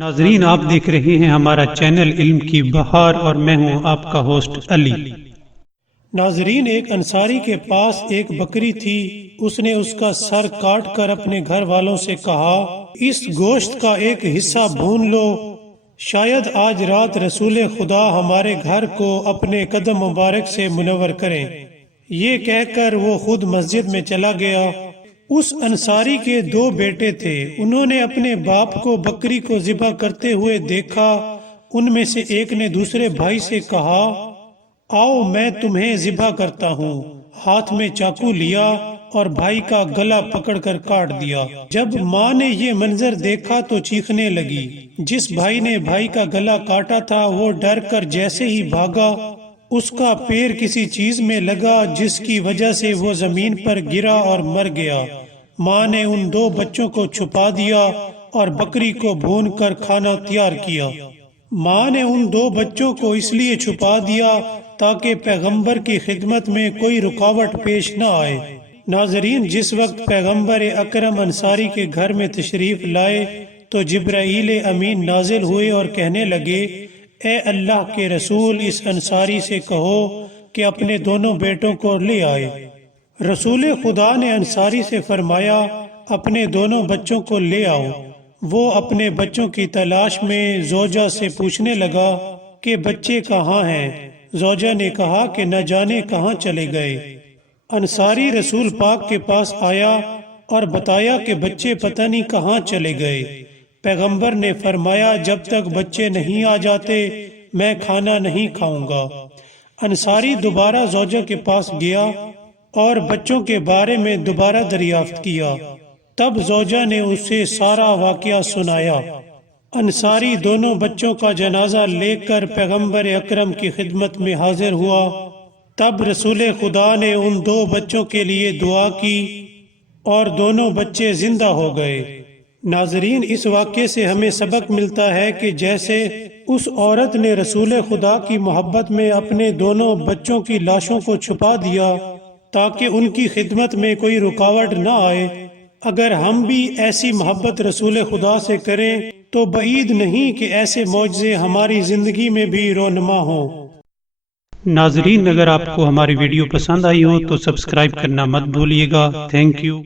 ناظرین، آپ دیکھ رہے ہیں ہمارا چینل علم کی بہار اور میں ہوں آپ کا ہوسٹ علی۔ ناظرین، ایک انصاری کے پاس ایک بکری تھی۔ اس نے اس کا سر کاٹ کر اپنے گھر والوں سے کہا، اس گوشت کا ایک حصہ بھون لو، شاید آج رات رسول خدا ہمارے گھر کو اپنے قدم مبارک سے منور کریں۔ یہ کہہ کر وہ خود مسجد میں چلا گیا۔ اس انصاری کے دو بیٹے تھے۔ انہوں نے اپنے باپ کو بکری کو ذبح کرتے ہوئے دیکھا۔ ان میں سے ایک نے دوسرے بھائی سے کہا، آؤ میں تمہیں ذبح کرتا ہوں۔ ہاتھ میں چاقو لیا اور بھائی کا گلا پکڑ کر کاٹ دیا۔ جب ماں نے یہ منظر دیکھا تو چیخنے لگی۔ جس بھائی نے بھائی کا گلا کاٹا تھا وہ ڈر کر جیسے ہی بھاگا، اس کا پیر کسی چیز میں لگا جس کی وجہ سے وہ زمین پر گرا اور مر گیا۔ ماں نے ان دو بچوں کو چھپا دیا اور بکری کو بھون کر کھانا تیار کیا۔ ماں نے ان دو بچوں کو اس لیے چھپا دیا تاکہ پیغمبر کی خدمت میں کوئی رکاوٹ پیش نہ آئے۔ ناظرین، جس وقت پیغمبر اکرم انصاری کے گھر میں تشریف لائے تو جبرائیل امین نازل ہوئے اور کہنے لگے، اے اللہ کے رسول، اس انصاری سے کہو کہ اپنے دونوں بیٹوں کو لے آئے۔ رسول خدا نے انصاری سے فرمایا، اپنے دونوں بچوں کو لے آؤ۔ وہ اپنے بچوں کی تلاش میں زوجہ سے پوچھنے لگا کہ بچے کہاں ہیں؟ زوجہ نے کہا کہ نہ جانے کہاں چلے گئے۔ انصاری رسول پاک کے پاس آیا اور بتایا کہ بچے پتہ نہیں کہاں چلے گئے۔ پیغمبر نے فرمایا، جب تک بچے نہیں آ جاتے میں کھانا نہیں کھاؤں گا۔ انصاری دوبارہ زوجہ کے پاس گیا اور بچوں کے بارے میں دوبارہ دریافت کیا۔ تب زوجہ نے اسے سارا واقعہ سنایا۔ انصاری دونوں بچوں کا جنازہ لے کر پیغمبر اکرم کی خدمت میں حاضر ہوا۔ تب رسول خدا نے ان دو بچوں کے لیے دعا کی اور دونوں بچے زندہ ہو گئے۔ ناظرین، اس واقعے سے ہمیں سبق ملتا ہے کہ جیسے اس عورت نے رسول خدا کی محبت میں اپنے دونوں بچوں کی لاشوں کو چھپا دیا تاکہ ان کی خدمت میں کوئی رکاوٹ نہ آئے، اگر ہم بھی ایسی محبت رسول خدا سے کریں تو بعید نہیں کہ ایسے معجزے ہماری زندگی میں بھی رونما ہوں۔ ناظرین، اگر آپ کو ہماری ویڈیو پسند آئی ہو تو سبسکرائب کرنا مت بھولیے گا۔ Thank you.